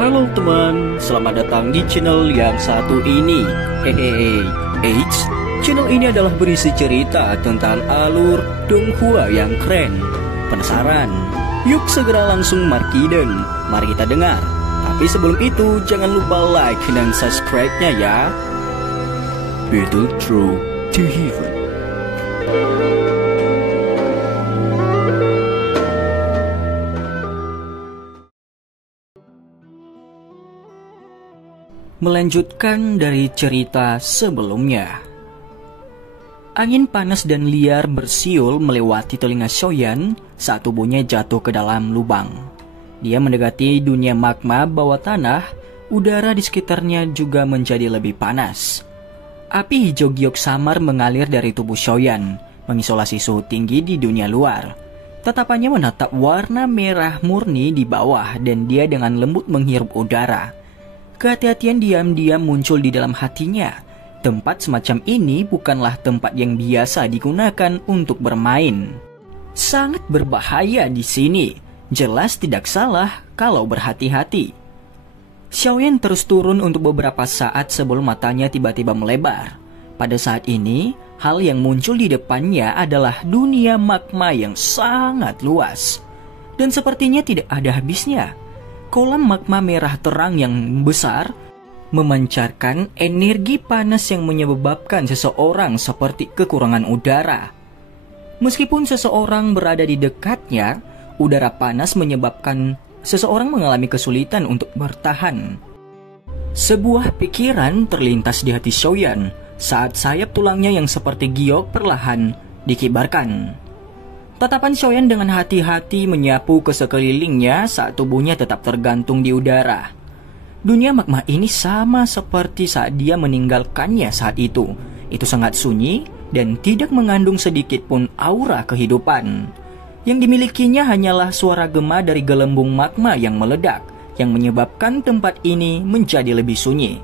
Halo teman, selamat datang di channel yang satu ini. Hehehe, channel ini adalah berisi cerita tentang alur Donghua yang keren. Penasaran? Yuk segera langsung markiden, mari kita dengar. Tapi sebelum itu, jangan lupa like dan subscribe-nya ya. Battle Through to Heaven. Melanjutkan dari cerita sebelumnya. Angin panas dan liar bersiul melewati telinga Xiaoyan saat tubuhnya jatuh ke dalam lubang. Dia mendekati dunia magma bawah tanah, udara di sekitarnya juga menjadi lebih panas. Api hijau giok samar mengalir dari tubuh Xiaoyan, mengisolasi suhu tinggi di dunia luar. Tatapannya menatap warna merah murni di bawah dan dia dengan lembut menghirup udara. Kehati-hatian diam-diam muncul di dalam hatinya. Tempat semacam ini bukanlah tempat yang biasa digunakan untuk bermain. Sangat berbahaya di sini. Jelas tidak salah kalau berhati-hati. Xiaoyan terus turun untuk beberapa saat sebelum matanya tiba-tiba melebar. Pada saat ini, hal yang muncul di depannya adalah dunia magma yang sangat luas. Dan sepertinya tidak ada habisnya. Kolam magma merah terang yang besar memancarkan energi panas yang menyebabkan seseorang seperti kekurangan udara. Meskipun seseorang berada di dekatnya, udara panas menyebabkan seseorang mengalami kesulitan untuk bertahan. Sebuah pikiran terlintas di hati Xiaoyan saat sayap tulangnya yang seperti giok perlahan dikibarkan. Tatapan Xiaoyan dengan hati-hati menyapu ke sekelilingnya saat tubuhnya tetap tergantung di udara. Dunia magma ini sama seperti saat dia meninggalkannya saat itu. Itu sangat sunyi dan tidak mengandung sedikit pun aura kehidupan. Yang dimilikinya hanyalah suara gema dari gelembung magma yang meledak, yang menyebabkan tempat ini menjadi lebih sunyi.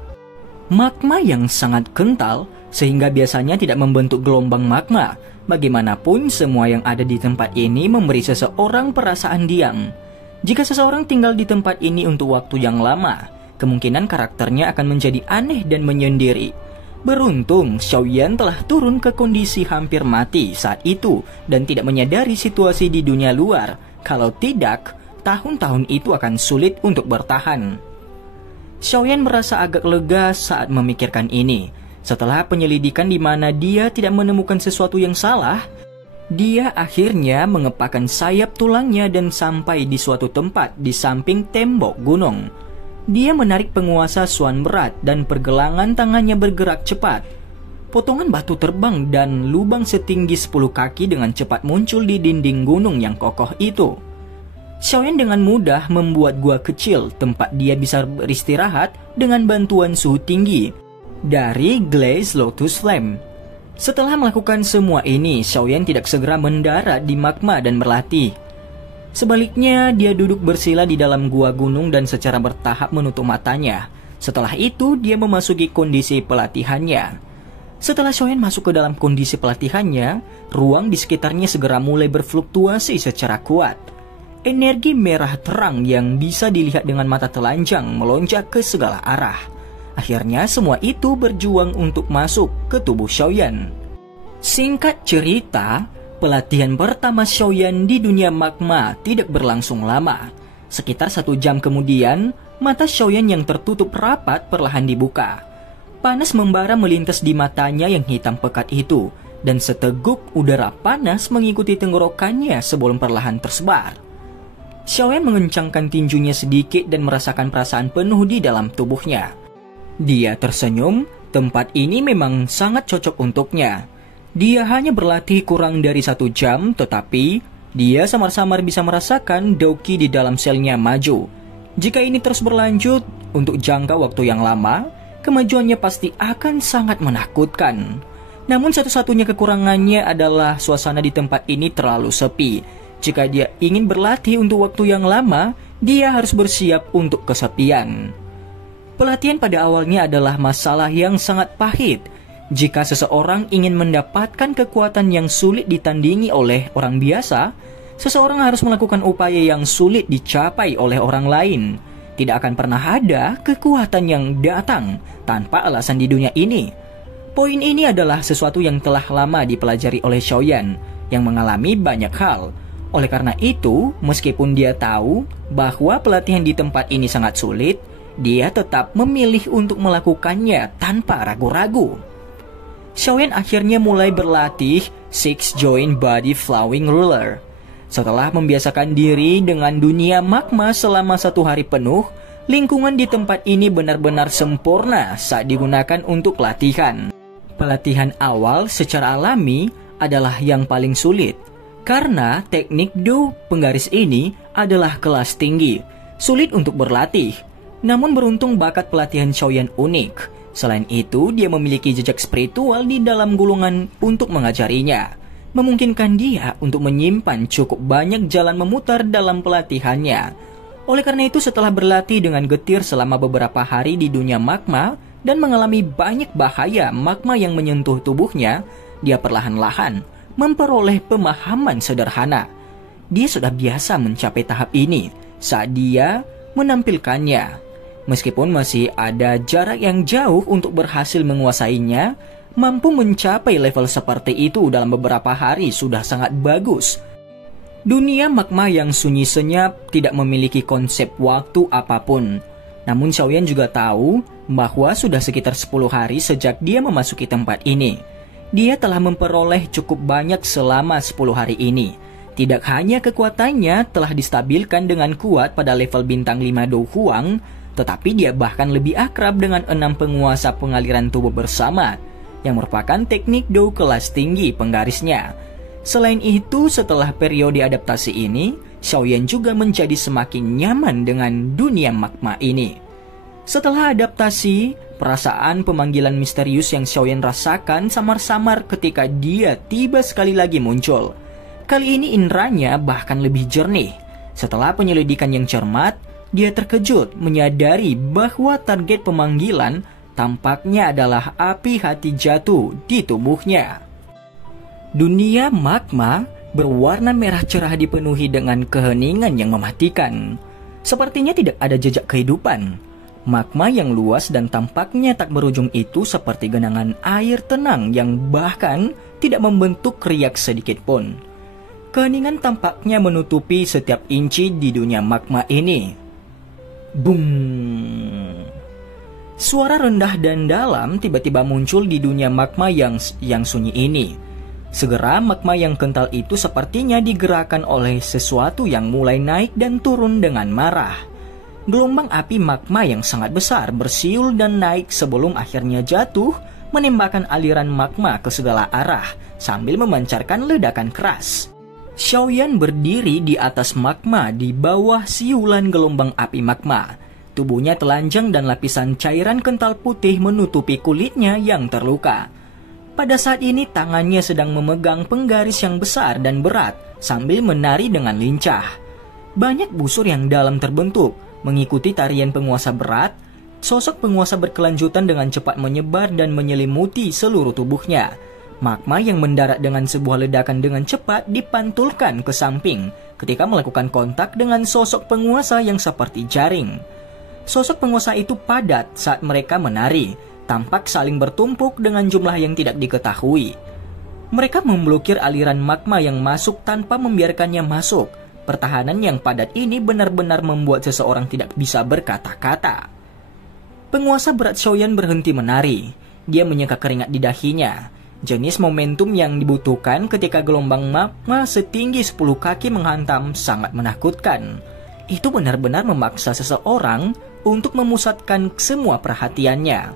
Magma yang sangat kental sehingga biasanya tidak membentuk gelombang magma. Bagaimanapun, semua yang ada di tempat ini memberi seseorang perasaan diam. Jika seseorang tinggal di tempat ini untuk waktu yang lama, kemungkinan karakternya akan menjadi aneh dan menyendiri. Beruntung, Xiaoyan telah turun ke kondisi hampir mati saat itu dan tidak menyadari situasi di dunia luar. Kalau tidak, tahun-tahun itu akan sulit untuk bertahan. Xiaoyan merasa agak lega saat memikirkan ini. Setelah penyelidikan di mana dia tidak menemukan sesuatu yang salah, dia akhirnya mengepakkan sayap tulangnya dan sampai di suatu tempat di samping tembok gunung. Dia menarik penguasa Suan berat dan pergelangan tangannya bergerak cepat. Potongan batu terbang dan lubang setinggi 10 kaki dengan cepat muncul di dinding gunung yang kokoh itu. Xiaoyan dengan mudah membuat gua kecil tempat dia bisa beristirahat dengan bantuan suhu tinggi dari Glaze Lotus Flame. Setelah melakukan semua ini, Xiaoyan tidak segera mendarat di magma dan berlatih. Sebaliknya, dia duduk bersila di dalam gua gunung dan secara bertahap menutup matanya. Setelah itu, dia memasuki kondisi pelatihannya. Setelah Xiaoyan masuk ke dalam kondisi pelatihannya, ruang di sekitarnya segera mulai berfluktuasi secara kuat. Energi merah terang yang bisa dilihat dengan mata telanjang melonjak ke segala arah. Akhirnya semua itu berjuang untuk masuk ke tubuh Xiaoyan. Singkat cerita, pelatihan pertama Xiaoyan di dunia magma tidak berlangsung lama. Sekitar 1 jam kemudian, mata Xiaoyan yang tertutup rapat perlahan dibuka. Panas membara melintas di matanya yang hitam pekat itu, dan seteguk udara panas mengikuti tenggorokannya sebelum perlahan tersebar. Xiaoyan mengencangkan tinjunya sedikit dan merasakan perasaan penuh di dalam tubuhnya. Dia tersenyum, tempat ini memang sangat cocok untuknya. Dia hanya berlatih kurang dari 1 jam, tetapi dia samar-samar bisa merasakan Douqi di dalam selnya maju. Jika ini terus berlanjut untuk jangka waktu yang lama, kemajuannya pasti akan sangat menakutkan. Namun satu-satunya kekurangannya adalah suasana di tempat ini terlalu sepi. Jika dia ingin berlatih untuk waktu yang lama, dia harus bersiap untuk kesepian. Pelatihan pada awalnya adalah masalah yang sangat pahit. Jika seseorang ingin mendapatkan kekuatan yang sulit ditandingi oleh orang biasa, seseorang harus melakukan upaya yang sulit dicapai oleh orang lain. Tidak akan pernah ada kekuatan yang datang tanpa alasan di dunia ini. Poin ini adalah sesuatu yang telah lama dipelajari oleh Xiaoyan yang mengalami banyak hal. Oleh karena itu, meskipun dia tahu bahwa pelatihan di tempat ini sangat sulit, dia tetap memilih untuk melakukannya tanpa ragu-ragu. Xiaoyan akhirnya mulai berlatih Six Joint Body Flowing Ruler. Setelah membiasakan diri dengan dunia magma selama 1 hari penuh, lingkungan di tempat ini benar-benar sempurna saat digunakan untuk latihan. Pelatihan awal secara alami adalah yang paling sulit, karena teknik Do penggaris ini adalah kelas tinggi, sulit untuk berlatih. Namun beruntung bakat pelatihan Xiaoyan unik. Selain itu, dia memiliki jejak spiritual di dalam gulungan untuk mengajarinya, memungkinkan dia untuk menyimpan cukup banyak jalan memutar dalam pelatihannya. Oleh karena itu, setelah berlatih dengan getir selama beberapa hari di dunia magma dan mengalami banyak bahaya magma yang menyentuh tubuhnya, dia perlahan-lahan memperoleh pemahaman sederhana. Dia sudah biasa mencapai tahap ini saat dia menampilkannya. Meskipun masih ada jarak yang jauh untuk berhasil menguasainya, mampu mencapai level seperti itu dalam beberapa hari sudah sangat bagus. Dunia magma yang sunyi senyap tidak memiliki konsep waktu apapun. Namun Xiaoyan juga tahu bahwa sudah sekitar 10 hari sejak dia memasuki tempat ini. Dia telah memperoleh cukup banyak selama 10 hari ini. Tidak hanya kekuatannya telah distabilkan dengan kuat pada level bintang 5 Do Huang, tetapi dia bahkan lebih akrab dengan 6 penguasa pengaliran tubuh bersama, yang merupakan teknik Do kelas tinggi penggarisnya. Selain itu, setelah periode adaptasi ini, Xiaoyan juga menjadi semakin nyaman dengan dunia magma ini. Setelah adaptasi, perasaan pemanggilan misterius yang Xiaoyan rasakan samar-samar ketika dia tiba sekali lagi muncul. Kali ini inderanya bahkan lebih jernih. Setelah penyelidikan yang cermat, dia terkejut menyadari bahwa target pemanggilan tampaknya adalah api hati jatuh di tubuhnya. Dunia magma berwarna merah cerah dipenuhi dengan keheningan yang mematikan. Sepertinya tidak ada jejak kehidupan. Magma yang luas dan tampaknya tak berujung itu seperti genangan air tenang yang bahkan tidak membentuk riak sedikit pun. Keheningan tampaknya menutupi setiap inci di dunia magma ini. Boom! Suara rendah dan dalam tiba-tiba muncul di dunia magma yang sunyi ini. Segera magma yang kental itu sepertinya digerakkan oleh sesuatu yang mulai naik dan turun dengan marah. Gelombang api magma yang sangat besar bersiul dan naik sebelum akhirnya jatuh, menembakkan aliran magma ke segala arah sambil memancarkan ledakan keras. Xiaoyan berdiri di atas magma di bawah siulan gelombang api magma. Tubuhnya telanjang dan lapisan cairan kental putih menutupi kulitnya yang terluka. Pada saat ini tangannya sedang memegang penggaris yang besar dan berat sambil menari dengan lincah. Banyak busur yang dalam terbentuk mengikuti tarian penguasa berat. Sosok penguasa berkelanjutan dengan cepat menyebar dan menyelimuti seluruh tubuhnya. Magma yang mendarat dengan sebuah ledakan dengan cepat dipantulkan ke samping ketika melakukan kontak dengan sosok penguasa yang seperti jaring. Sosok penguasa itu padat saat mereka menari, tampak saling bertumpuk dengan jumlah yang tidak diketahui. Mereka memblokir aliran magma yang masuk tanpa membiarkannya masuk. Pertahanan yang padat ini benar-benar membuat seseorang tidak bisa berkata-kata. Penguasa berat Xiaoyan berhenti menari. Dia menyeka keringat di dahinya. Jenis momentum yang dibutuhkan ketika gelombang magma setinggi 10 kaki menghantam sangat menakutkan. Itu benar-benar memaksa seseorang untuk memusatkan semua perhatiannya.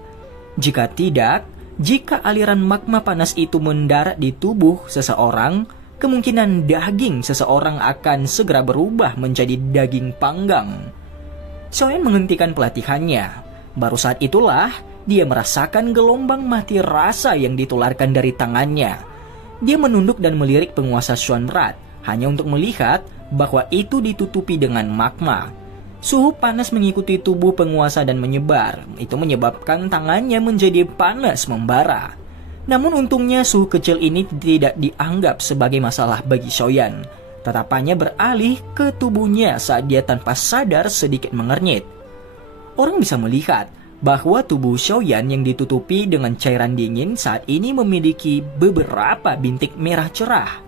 Jika aliran magma panas itu mendarat di tubuh seseorang, kemungkinan daging seseorang akan segera berubah menjadi daging panggang. Xiaoyan menghentikan pelatihannya. Baru saat itulah dia merasakan gelombang mati rasa yang ditularkan dari tangannya. Dia menunduk dan melirik penguasa Xuanrat hanya untuk melihat bahwa itu ditutupi dengan magma. Suhu panas mengikuti tubuh penguasa dan menyebar. Itu menyebabkan tangannya menjadi panas membara. Namun untungnya suhu kecil ini tidak dianggap sebagai masalah bagi Xiaoyan. Tatapannya beralih ke tubuhnya saat dia tanpa sadar sedikit mengernyit. orang bisa melihat bahwa tubuh Xiaoyan yang ditutupi dengan cairan dingin saat ini memiliki beberapa bintik merah cerah.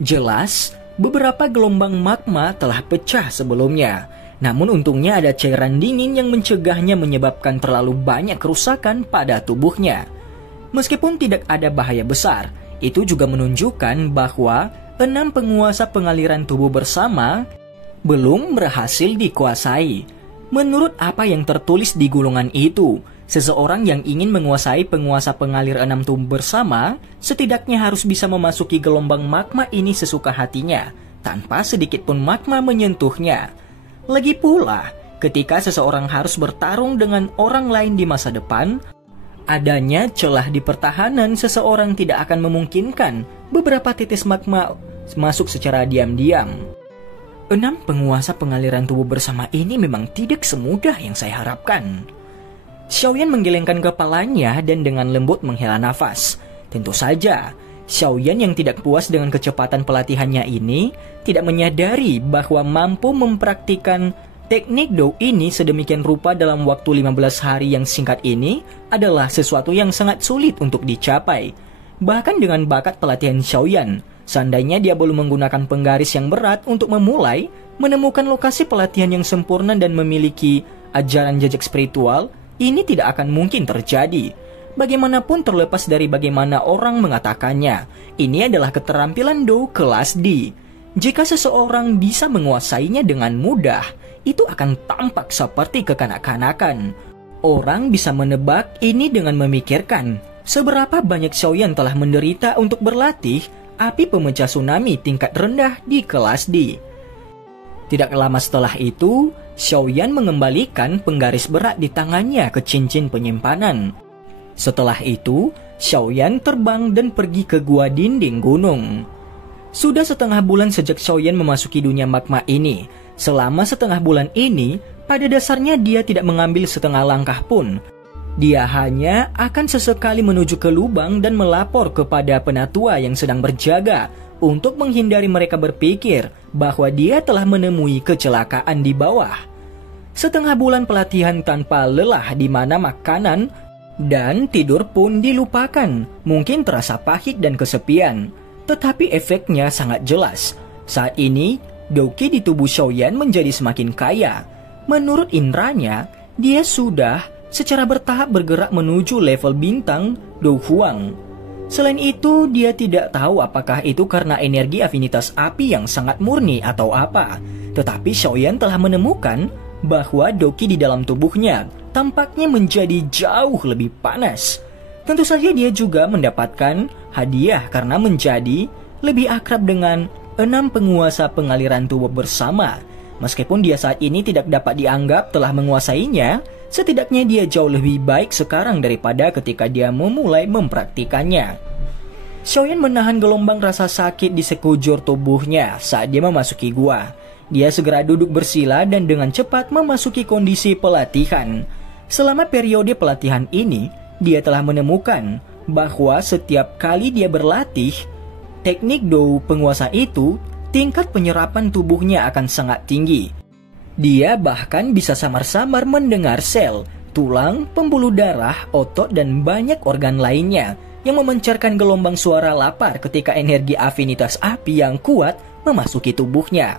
Jelas, beberapa gelombang magma telah pecah sebelumnya. Namun untungnya ada cairan dingin yang mencegahnya menyebabkan terlalu banyak kerusakan pada tubuhnya. Meskipun tidak ada bahaya besar, itu juga menunjukkan bahwa 6 penguasa pengaliran tubuh bersama belum berhasil dikuasai. Menurut apa yang tertulis di gulungan itu, seseorang yang ingin menguasai penguasa pengalir 6 tubuh bersama setidaknya harus bisa memasuki gelombang magma ini sesuka hatinya, tanpa sedikit pun magma menyentuhnya. Lagi pula, ketika seseorang harus bertarung dengan orang lain di masa depan, adanya celah di pertahanan seseorang tidak akan memungkinkan beberapa titis magma masuk secara diam-diam. 6 penguasa pengaliran tubuh bersama ini memang tidak semudah yang saya harapkan. Xiaoyan menggelengkan kepalanya dan dengan lembut menghela nafas. Tentu saja, Xiaoyan yang tidak puas dengan kecepatan pelatihannya ini tidak menyadari bahwa mampu mempraktikkan teknik Dou ini sedemikian rupa dalam waktu 15 hari yang singkat ini adalah sesuatu yang sangat sulit untuk dicapai. Bahkan dengan bakat pelatihan Xiaoyan, seandainya dia belum menggunakan penggaris yang berat untuk memulai menemukan lokasi pelatihan yang sempurna dan memiliki ajaran jejak spiritual, ini tidak akan mungkin terjadi. Bagaimanapun terlepas dari bagaimana orang mengatakannya, ini adalah keterampilan Dou kelas D. Jika seseorang bisa menguasainya dengan mudah, itu akan tampak seperti kekanak-kanakan. Orang bisa menebak ini dengan memikirkan seberapa banyak Xiaoyan telah menderita untuk berlatih api pemecah tsunami tingkat rendah di kelas D. Tidak lama setelah itu, Xiaoyan mengembalikan penggaris berat di tangannya ke cincin penyimpanan. Setelah itu, Xiaoyan terbang dan pergi ke gua dinding gunung. Sudah setengah bulan sejak Xiaoyan memasuki dunia magma ini. Selama setengah bulan ini, pada dasarnya dia tidak mengambil setengah langkah pun. Dia hanya akan sesekali menuju ke lubang dan melapor kepada penatua yang sedang berjaga untuk menghindari mereka berpikir bahwa dia telah menemui kecelakaan di bawah. Setengah bulan pelatihan tanpa lelah di mana makanan dan tidur pun dilupakan, mungkin terasa pahit dan kesepian. Tetapi efeknya sangat jelas. Saat ini, Douqi di tubuh Xiaoyan menjadi semakin kaya. Menurut indranya, dia sudah secara bertahap bergerak menuju level bintang Dou Huang. Selain itu, dia tidak tahu apakah itu karena energi afinitas api yang sangat murni atau apa. Tetapi Xiaoyan telah menemukan bahwa Douqi di dalam tubuhnya tampaknya menjadi jauh lebih panas. Tentu saja dia juga mendapatkan hadiah karena menjadi lebih akrab dengan 6 penguasa pengaliran tubuh bersama. Meskipun dia saat ini tidak dapat dianggap telah menguasainya, setidaknya dia jauh lebih baik sekarang daripada ketika dia memulai mempraktikannya. Xiaoyan menahan gelombang rasa sakit di sekujur tubuhnya saat dia memasuki gua. Dia segera duduk bersila dan dengan cepat memasuki kondisi pelatihan. Selama periode pelatihan ini, dia telah menemukan bahwa setiap kali dia berlatih teknik Dou penguasa itu, tingkat penyerapan tubuhnya akan sangat tinggi. Dia bahkan bisa samar-samar mendengar sel, tulang, pembuluh darah, otot, dan banyak organ lainnya yang memancarkan gelombang suara lapar ketika energi afinitas api yang kuat memasuki tubuhnya.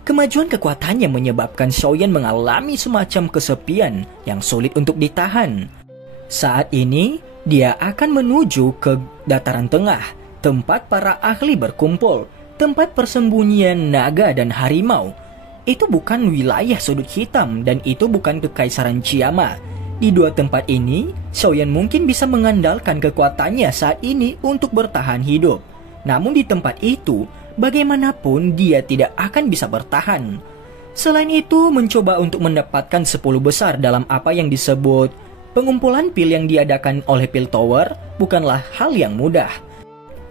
Kemajuan kekuatannya menyebabkan Xiaoyan mengalami semacam kesepian yang sulit untuk ditahan. Saat ini, dia akan menuju ke dataran tengah, tempat para ahli berkumpul, tempat persembunyian naga dan harimau. Itu bukan wilayah sudut hitam dan itu bukan kekaisaran Chiama. Di dua tempat ini, Xiaoyan mungkin bisa mengandalkan kekuatannya saat ini untuk bertahan hidup. Namun di tempat itu, bagaimanapun dia tidak akan bisa bertahan. Selain itu, mencoba untuk mendapatkan 10 besar dalam apa yang disebut pengumpulan pil yang diadakan oleh Piltover bukanlah hal yang mudah.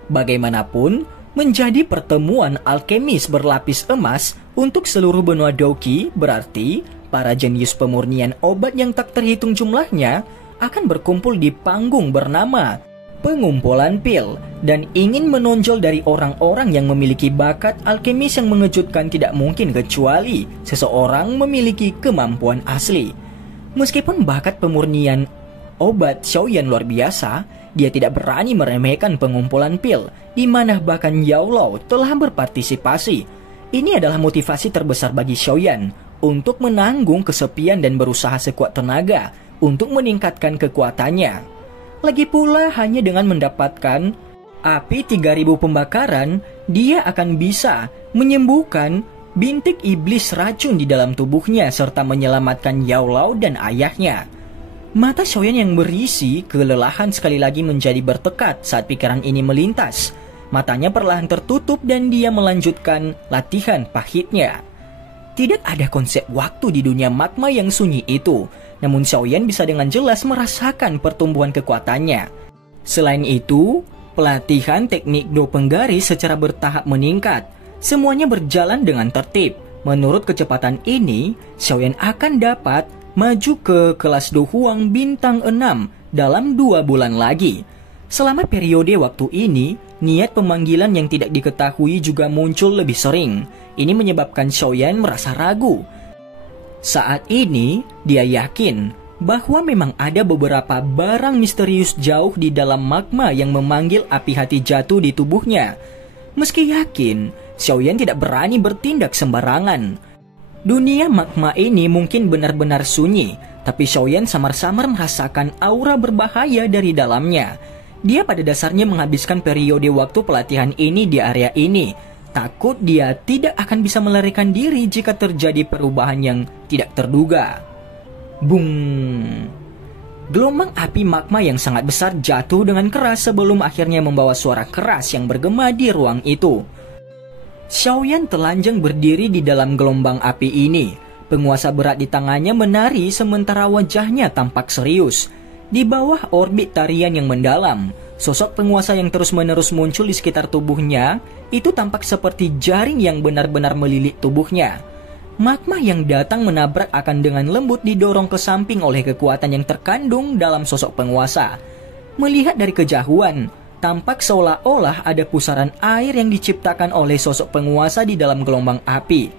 Bagaimanapun, menjadi pertemuan alkemis berlapis emas untuk seluruh benua Douqi berarti para jenius pemurnian obat yang tak terhitung jumlahnya akan berkumpul di panggung bernama pengumpulan pil dan ingin menonjol dari orang-orang yang memiliki bakat alkemis yang mengejutkan tidak mungkin kecuali seseorang memiliki kemampuan asli. Meskipun bakat pemurnian obat Xiaoyan luar biasa, dia tidak berani meremehkan pengumpulan pil, di mana bahkan Yao Lao telah berpartisipasi. Ini adalah motivasi terbesar bagi Xiaoyan untuk menanggung kesepian dan berusaha sekuat tenaga untuk meningkatkan kekuatannya. Lagi pula hanya dengan mendapatkan api 3000 pembakaran, dia akan bisa menyembuhkan bintik iblis racun di dalam tubuhnya serta menyelamatkan Yao Lao dan ayahnya. Mata Xiaoyan yang berisi kelelahan sekali lagi menjadi bertekad saat pikiran ini melintas. Matanya perlahan tertutup dan dia melanjutkan latihan pahitnya. Tidak ada konsep waktu di dunia magma yang sunyi itu, namun Xiaoyan bisa dengan jelas merasakan pertumbuhan kekuatannya. Selain itu, pelatihan teknik do penggaris secara bertahap meningkat. Semuanya berjalan dengan tertib. Menurut kecepatan ini, Xiaoyan akan dapat maju ke kelas Do Huang bintang 6 dalam 2 bulan lagi. Selama periode waktu ini, niat pemanggilan yang tidak diketahui juga muncul lebih sering. Ini menyebabkan Xiaoyan merasa ragu. Saat ini, dia yakin bahwa memang ada beberapa barang misterius jauh di dalam magma yang memanggil api hati jatuh di tubuhnya. Meski yakin, Xiaoyan tidak berani bertindak sembarangan. Dunia magma ini mungkin benar-benar sunyi, tapi Xiaoyan samar-samar merasakan aura berbahaya dari dalamnya. Dia pada dasarnya menghabiskan periode waktu pelatihan ini di area ini. Takut dia tidak akan bisa melarikan diri jika terjadi perubahan yang tidak terduga. Bung! Gelombang api magma yang sangat besar jatuh dengan keras sebelum akhirnya membawa suara keras yang bergema di ruang itu. Xiaoyan telanjang berdiri di dalam gelombang api ini. Penguasa berat di tangannya menari sementara wajahnya tampak serius. Di bawah orbit tarian yang mendalam, sosok penguasa yang terus-menerus muncul di sekitar tubuhnya itu tampak seperti jaring yang benar-benar melilit tubuhnya. Magma yang datang menabrak akan dengan lembut didorong ke samping oleh kekuatan yang terkandung dalam sosok penguasa. Melihat dari kejauhan, tampak seolah-olah ada pusaran air yang diciptakan oleh sosok penguasa di dalam gelombang api.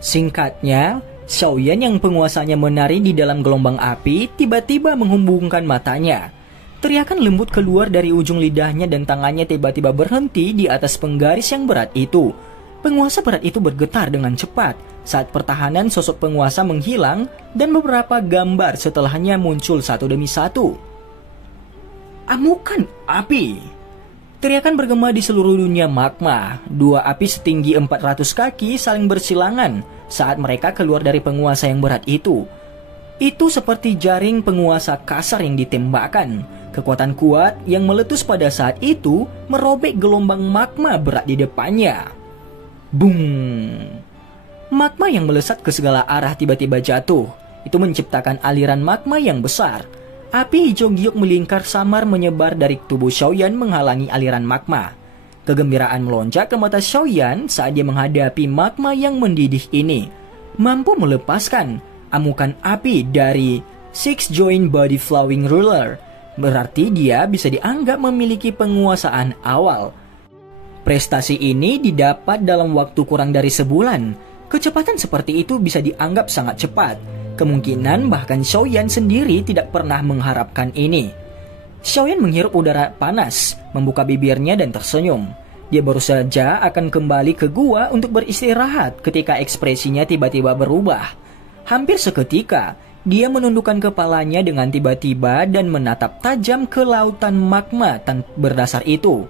Singkatnya, Xiaoyan yang penguasanya menari di dalam gelombang api tiba-tiba menghubungkan matanya. Teriakan lembut keluar dari ujung lidahnya dan tangannya tiba-tiba berhenti di atas penggaris yang berat itu. Penguasa berat itu bergetar dengan cepat saat pertahanan sosok penguasa menghilang dan beberapa gambar setelahnya muncul satu demi satu. Amukan api! Teriakan bergema di seluruh dunia magma. 2 api setinggi 400 kaki saling bersilangan saat mereka keluar dari penguasa yang berat itu. Itu seperti jaring penguasa kasar yang ditembakkan. Kekuatan kuat yang meletus pada saat itu merobek gelombang magma berat di depannya. Bung! Magma yang melesat ke segala arah tiba-tiba jatuh. Itu menciptakan aliran magma yang besar. Api hijau giok melingkar samar menyebar dari tubuh Xiaoyan menghalangi aliran magma. Kegembiraan melonjak ke mata Xiaoyan saat dia menghadapi magma yang mendidih ini. Mampu melepaskan amukan api dari Six Joint Body Flowing Ruler. Berarti dia bisa dianggap memiliki penguasaan awal. Prestasi ini didapat dalam waktu kurang dari sebulan. Kecepatan seperti itu bisa dianggap sangat cepat. Kemungkinan bahkan Xiaoyan sendiri tidak pernah mengharapkan ini. Xiaoyan menghirup udara panas, membuka bibirnya dan tersenyum. Dia baru saja akan kembali ke gua untuk beristirahat ketika ekspresinya tiba-tiba berubah. Hampir seketika, dia menundukkan kepalanya dengan tiba-tiba dan menatap tajam ke lautan magma berdasar itu.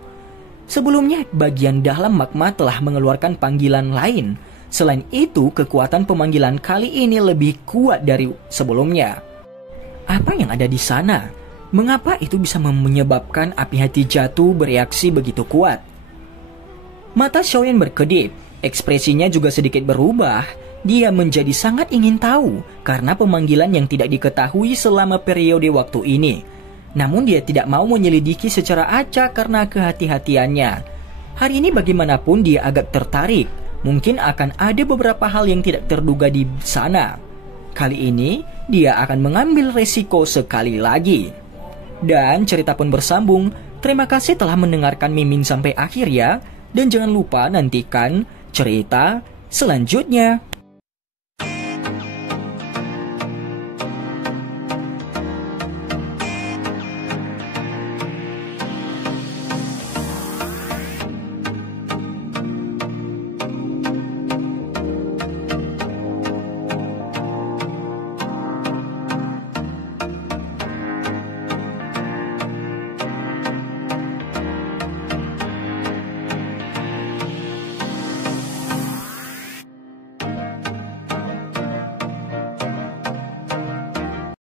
Sebelumnya, bagian dalam magma telah mengeluarkan panggilan lain. Selain itu, kekuatan pemanggilan kali ini lebih kuat dari sebelumnya. Apa yang ada di sana? Mengapa itu bisa menyebabkan api hati jatuh bereaksi begitu kuat? Mata Xiaoyan berkedip, ekspresinya juga sedikit berubah. Dia menjadi sangat ingin tahu karena pemanggilan yang tidak diketahui selama periode waktu ini. Namun dia tidak mau menyelidiki secara acak karena kehati-hatiannya. Hari ini bagaimanapun dia agak tertarik. Mungkin akan ada beberapa hal yang tidak terduga di sana. Kali ini, dia akan mengambil resiko sekali lagi. Dan cerita pun bersambung. Terima kasih telah mendengarkan Mimin sampai akhir ya. Dan jangan lupa nantikan cerita selanjutnya.